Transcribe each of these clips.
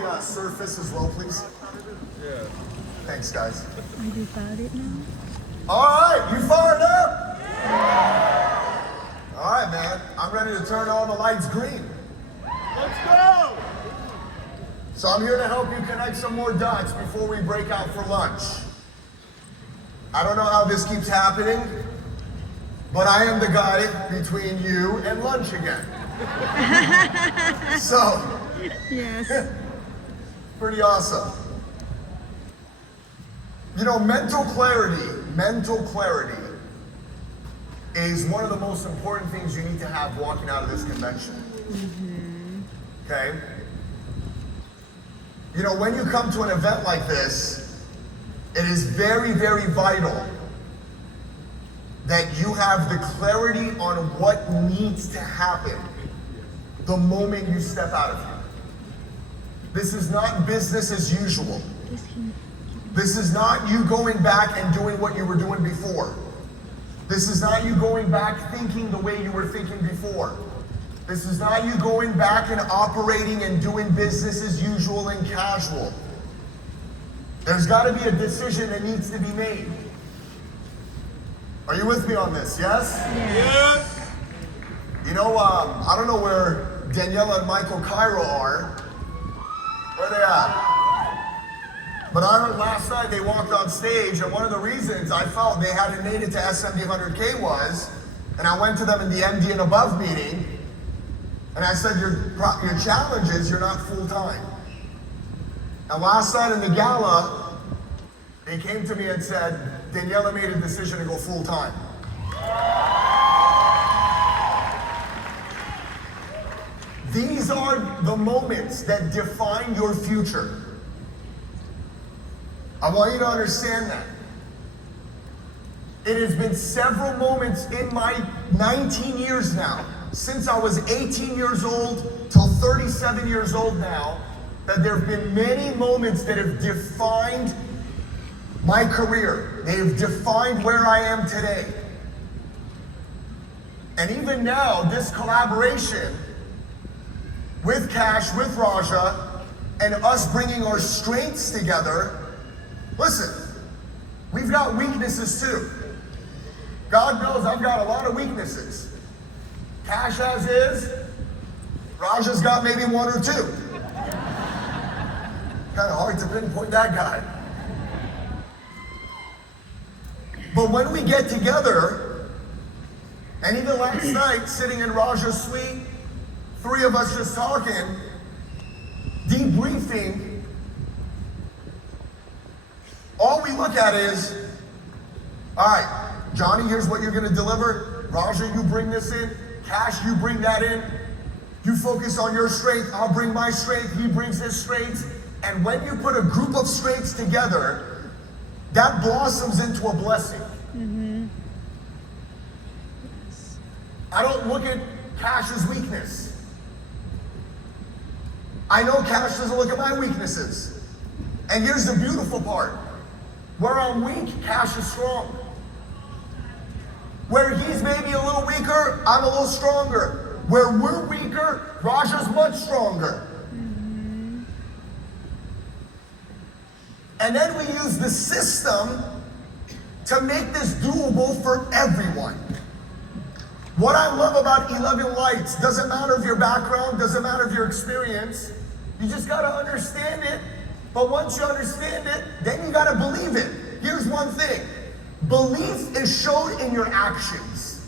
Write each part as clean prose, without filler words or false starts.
the surface as well, please? Yeah. Thanks, guys. Are you about it now? All right, you fired up? Yeah. All right, man. I'm ready to turn all the lights green. Let's go! So I'm here to help you connect some more dots before we break out for lunch. I don't know how this keeps happening, but I am the guy between you and lunch again. So, Yes. pretty awesome. You know, mental clarity is one of the most important things you need to have walking out of this convention. Okay? You know, when you come to an event like this, it is very, very vital that you have the clarity on what needs to happen the moment you step out of here. This is not business as usual. This is not you going back and doing what you were doing before. This is not you going back thinking the way you were thinking before. This is not you going back and operating and doing business as usual and casual. There's got to be a decision that needs to be made. Are you with me on this? Yes? Yes! You know, I don't know where Daniela and Michael Cairo are. Where they at? But I heard last night they walked on stage, and one of the reasons I felt they hadn't made it to SMD 100K was, and I went to them in the MD and above meeting, and I said, your challenge is you're not full-time. And last night in the gala, they came to me and said, Daniela made a decision to go full-time. These are the moments that define your future. I want you to understand that. It has been several moments in my 19 years now, since I was 18 years old till 37 years old now, that there have been many moments that have defined my career. They have defined where I am today. And even now, this collaboration with Cash, with Raja, and us bringing our strengths together. Listen, we've got weaknesses too. God knows I've got a lot of weaknesses. Cash has his, Raja's got maybe one or two. Kind of hard to pinpoint that guy. But when we get together, and even last night, sitting in Raja's suite, three of us just talking, debriefing, all we look at is, all right, Johnny, here's what you're gonna deliver. Raja, you bring this in. Cash, you bring that in. You focus on your strength, I'll bring my strength, he brings his strengths. And when you put a group of strengths together, that blossoms into a blessing. I don't look at Cash's weakness. I know Cash doesn't look at my weaknesses. And here's the beautiful part. Where I'm weak, Cash is strong. Where he's maybe a little weaker, I'm a little stronger. Where we're weaker, Raja's much stronger. And then we use the system to make this doable for everyone. What I love about 11 Lights, doesn't matter of your background, doesn't matter of your experience, you just gotta understand it. But once you understand it, then you gotta believe it. Here's one thing. Belief is shown in your actions.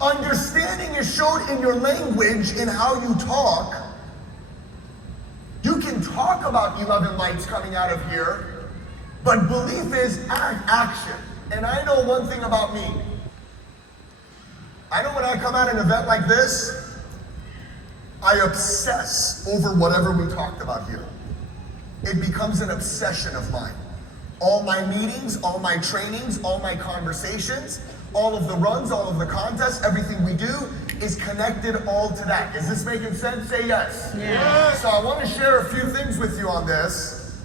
Understanding is shown in your language, in how you talk. You can talk about 11 lights coming out of here, but belief is action. And I know one thing about me. I know when I come at an event like this, I obsess over whatever we talked about here. It becomes an obsession of mine. All my meetings, all my trainings, all my conversations, all of the runs, all of the contests, everything we do is connected all to that. Is this making sense? Say yes. Yes. So I want to share a few things with you on this.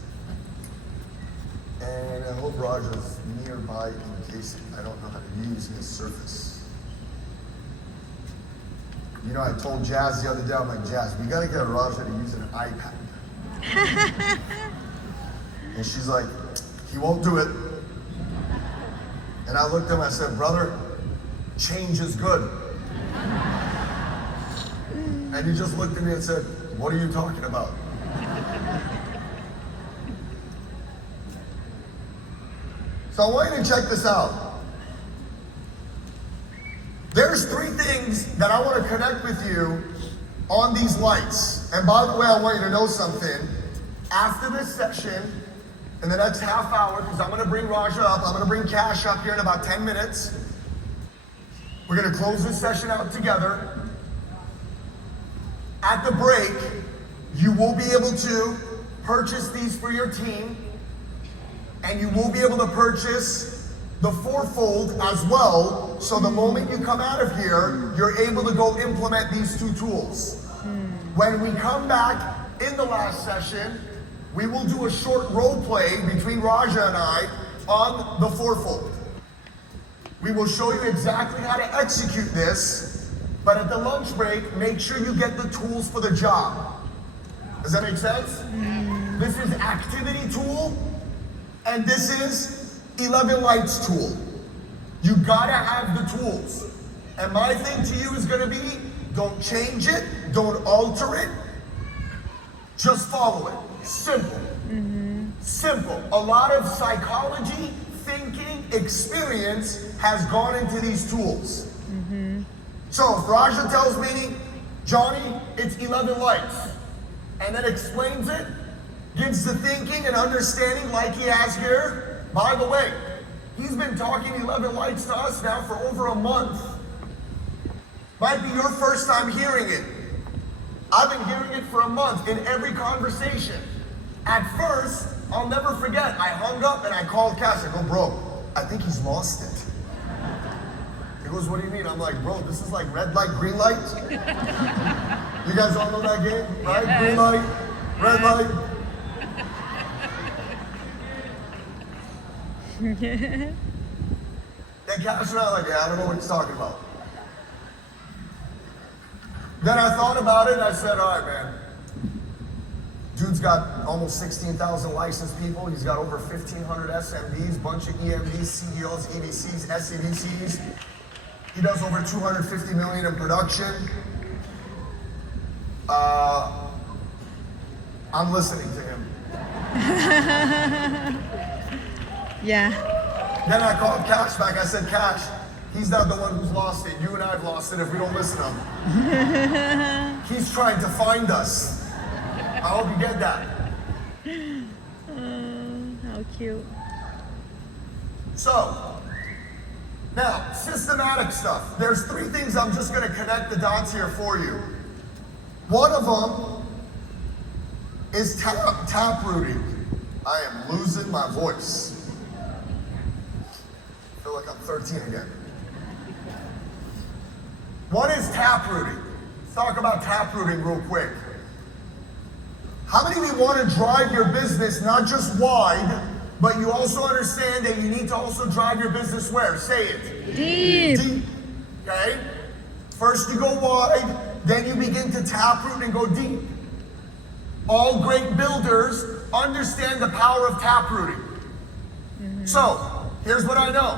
And I hope Raja's nearby in case I don't know how to use his surface. You know, I told Jazz the other day, I'm like, Jazz, we gotta get Raja to use an iPad. And she's like, he won't do it. And I looked at him, I said, brother, change is good. And he just looked at me and said, what are you talking about? So I want you to check this out. There's 3 things that I want to connect with you on these lights. And by the way, I want you to know something. After this session, in the next half hour, because I'm going to bring Raja up, I'm going to bring Cash up here in about 10 minutes. We're going to close this session out together. At the break, you will be able to purchase these for your team, and you will be able to purchase the 4-fold as well, so the moment you come out of here, you're able to go implement these 2 tools. When we come back in the last session, we will do a short role play between Raja and I on the 4-fold. We will show you exactly how to execute this, but at the lunch break, make sure you get the tools for the job. Does that make sense? This is activity tool, and this is 11 lights tool. You gotta have the tools. And my thing to you is gonna be, don't change it, don't alter it, just follow it. Simple. Simple. A lot of psychology, thinking, experience has gone into these tools. So if Raja tells me, Johny, it's 11 lights, and then explains it, gives the thinking and understanding like he has here. By the way, he's been talking 11 lights to us now for over a month. Might be your first time hearing it. I've been hearing it for a month in every conversation. At first, I'll never forget, I hung up and I called Cass. I go, bro, I think he's lost it. He goes, what do you mean? I'm like, bro, this is like red light, green light. You guys all know that game, right? Yes. Green light, red light. Then Cass and I like, yeah, I don't know what he's talking about. Then I thought about it and I said, all right, man. Dude's got almost 16,000 licensed people. He's got over 1,500 SMBs, bunch of EMBs, CEOs, EDCs, SEDCs. He does over 250 million in production. I'm listening to him. Yeah. Then I called Cash back. I said, Cash, he's not the one who's lost it. You and I have lost it if we don't listen to him. He's trying to find us. I hope you get that. How cute. So, now, systematic stuff. There's 3 things I'm just going to connect the dots here for you. One of them is tap rooting. I am losing my voice. I feel like I'm 13 again. What is tap rooting? Let's talk about tap rooting real quick. How many of you want to drive your business not just wide, but you also understand that you need to also drive your business where? Say it. Deep. Deep. Okay? First you go wide, then you begin to tap root and go deep. All great builders understand the power of tap rooting. So, here's what I know.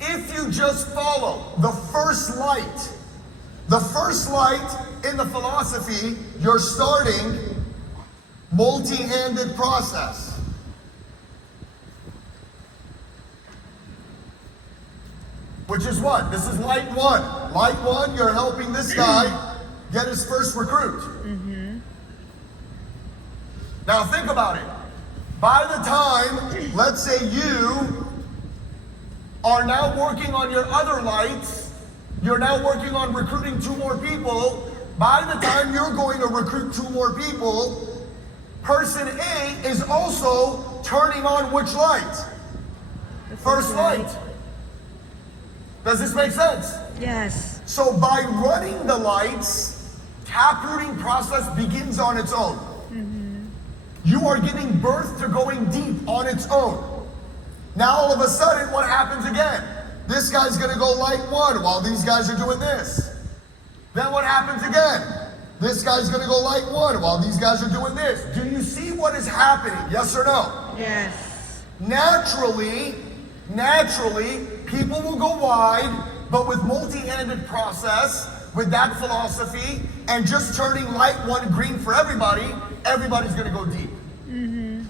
If you just follow the first light in the philosophy, you're starting multi-handed process. Which is what? This is light 1. Light 1, you're helping this guy get his first recruit. Now think about it. By the time, let's say you are now working on your other lights, you're now working on recruiting 2 more people. By the time you're going to recruit 2 more people, person A is also turning on which light? First light. Does this make sense? Yes. So by running the lights, taprooting process begins on its own. You are giving birth to going deep on its own. Now all of a sudden, what happens again? This guy's gonna go light 1 while these guys are doing this. Then what happens again? This guy's gonna go light 1 while these guys are doing this. Do you see what is happening? Yes or no? Yes. Naturally, people will go wide, but with multi-handed process, with that philosophy, and just turning light 1 green for everybody, everybody's gonna go deep. You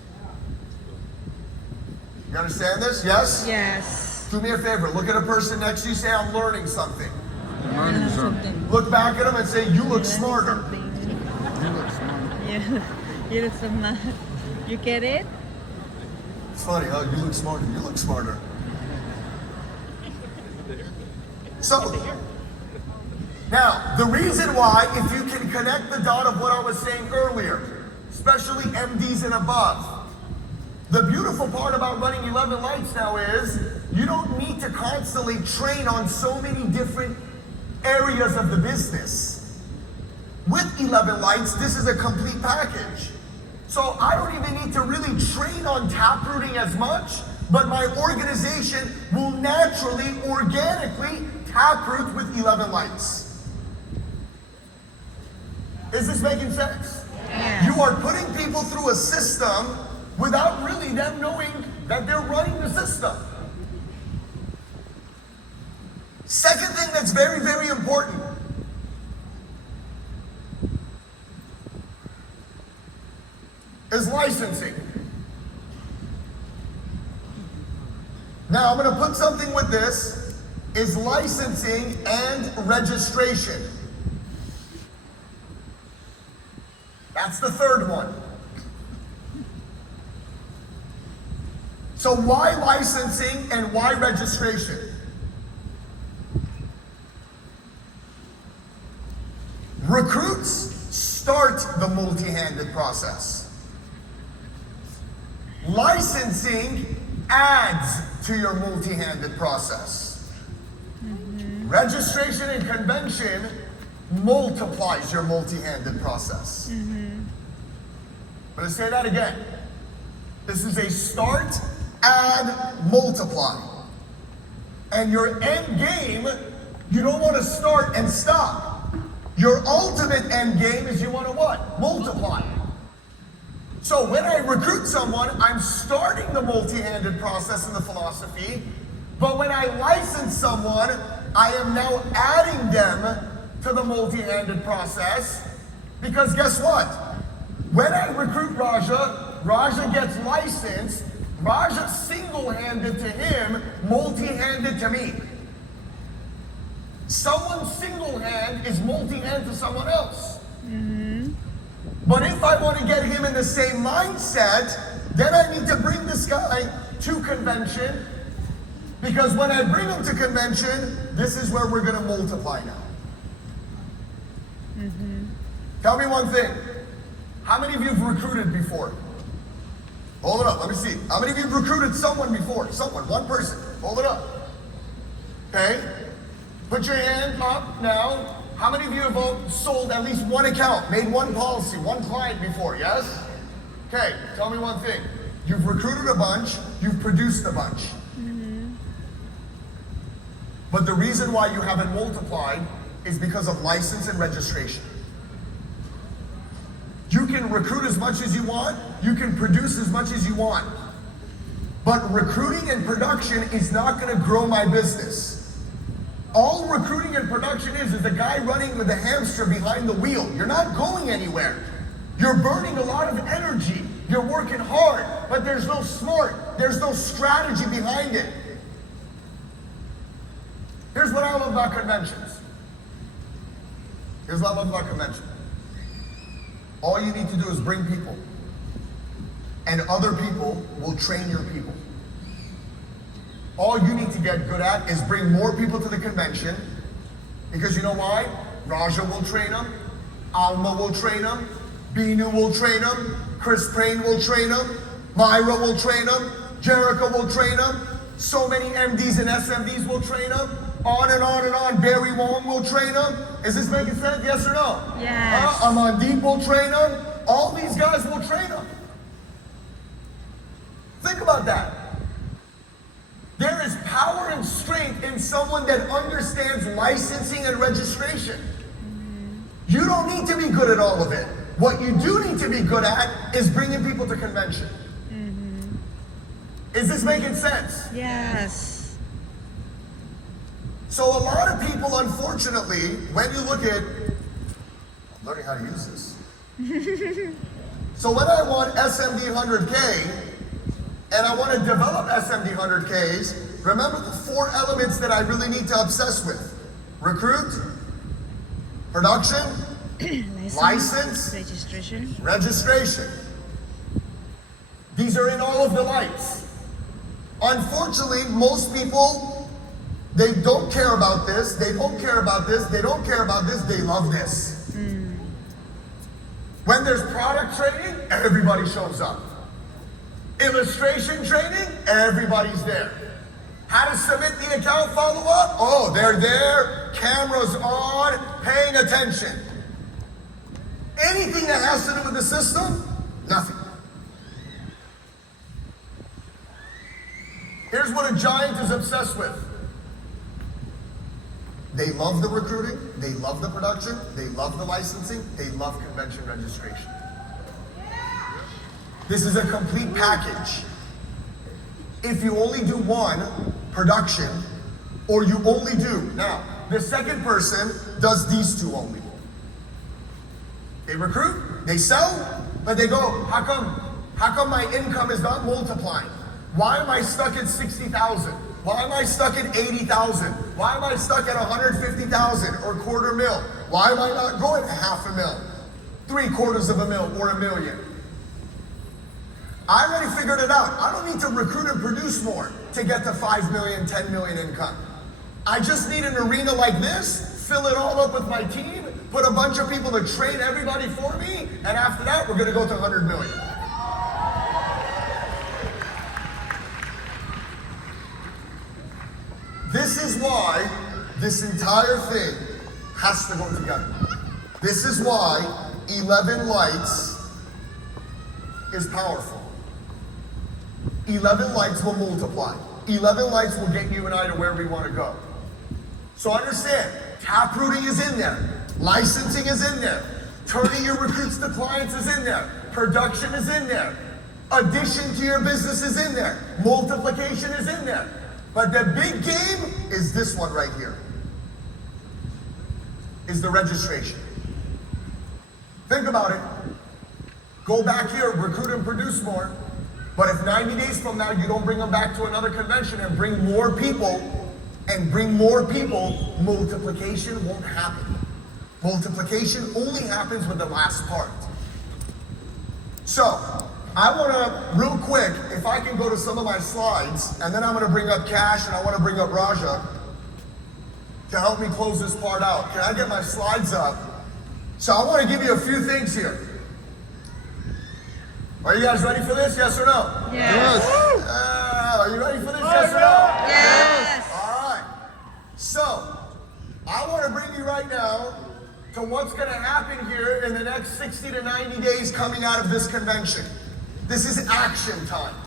understand this? Yes? Yes. Do me a favor, look at a person next to you, say, I'm learning something. Learn something. Look back at them and say, you look smarter. Yeah. You look smart. You get it? It's funny, huh? You look smarter. You look smarter. So, now, the reason why, if you can connect the dot of what I was saying earlier, especially MDs and above, the beautiful part about running 11 lights now is you don't need to constantly train on so many different areas of the business. With 11 lights, this is a complete package. So I don't even need to really train on taprooting as much, but my organization will naturally, organically taproot with 11 lights. Is this making sense? Yes. You are putting people through a system without really them knowing that they're running the system. Second thing that's very, very important is licensing. Now, I'm going to put something with this, is licensing and registration. That's the third one. So why licensing and why registration? Recruits start the multi-handed process. Licensing adds to your multi-handed process. Registration and convention multiplies your multi-handed process. I'm going to say that again. This is a start, add, multiply. And your end game, you don't want to start and stop. Your ultimate end game is you want to what? Multiply. So when I recruit someone, I'm starting the multi-handed process in the philosophy, but when I license someone, I am now adding them to the multi-handed process, because guess what? When I recruit Raja, Raja gets licensed, Raja single-handed to him, multi-handed to me. Someone's single hand is multi-hand to someone else. But if I want to get him in the same mindset, then I need to bring this guy to convention, because when I bring him to convention, this is where we're going to multiply now. Tell me one thing. How many of you have recruited before? Hold it up, let me see. How many of you have recruited someone before? Someone, one person. Hold it up. Okay? Put your hand up now. How many of you have sold at least one account, made one policy, one client before, yes? Okay, tell me one thing. You've recruited a bunch, you've produced a bunch. But the reason why you haven't multiplied is because of license and registration. You can recruit as much as you want, you can produce as much as you want. But recruiting and production is not going to grow my business. All recruiting and production is a guy running with a hamster behind the wheel. You're not going anywhere. You're burning a lot of energy. You're working hard, but there's no smart. There's no strategy behind it. Here's what I love about conventions. Here's what I love about convention. All you need to do is bring people. And other people will train your people. All you need to get good at is bring more people to the convention, because you know why? Raja will train them, Alma will train them, Binu will train them, Chris Prain will train them, Myra will train them, Jericho will train them, so many MDs and SMDs will train them, on and on and on. Barry Wong will train them. Is this making sense? Yes or no? Yes. Amandeep will train them. All these guys will train them. Think about that. There is power and strength in someone that understands licensing and registration. You don't need to be good at all of it. What you do need to be good at is bringing people to convention. Is this making sense? Yes. So a lot of people, unfortunately, when you look at, I'm learning how to use this. So when I want SMD 100K, and I want to develop SMD 100Ks, remember the 4 elements that I really need to obsess with. Recruit, production, license, registration. These are in all of the lights. Unfortunately, most people, they don't care about this, they don't care about this, they don't care about this, they love this. When there's product training, everybody shows up. Illustration training, everybody's there. How to submit the account follow-up? Oh, they're there, cameras on, paying attention. Anything that has to do with the system, nothing. Here's what a giant is obsessed with. They love the recruiting, they love the production, they love the licensing, they love convention registration. This is a complete package. If you only do one, production, or you only do, now, the second person does these 2 only. They recruit, they sell, but they go, how come my income is not multiplying? Why am I stuck at 60,000? Why am I stuck at 80,000? Why am I stuck at 150,000 or $250,000? Why am I not going to $500,000, $750,000 or $1 million? I already figured it out. I don't need to recruit and produce more to get to 5 million, 10 million income. I just need an arena like this, fill it all up with my team, put a bunch of people to train everybody for me, and after that, we're gonna go to 100 million. This is why this entire thing has to go together. This is why 11 lights is powerful. 11 lights will multiply. 11 lights will get you and I to where we want to go. So understand, taprooting is in there. Licensing is in there. Turning your recruits to clients is in there. Production is in there. Addition to your business is in there. Multiplication is in there. But the big game is this one right here. Is the registration. Think about it. Go back here, recruit and produce more. But if 90 days from now you don't bring them back to another convention and bring more people, multiplication won't happen. Multiplication only happens with the last part. So, I want to, real quick, if I can go to some of my slides, and then I'm going to bring up Cash and I want to bring up Raja to help me close this part out. Can I get my slides up? So I want to give you a few things here. Are you guys ready for this? Yes or no? Yes. Are you ready for this? Yes or no? Yes. All right. So, I want to bring you right now to what's going to happen here in the next 60 to 90 days coming out of this convention. This is action time.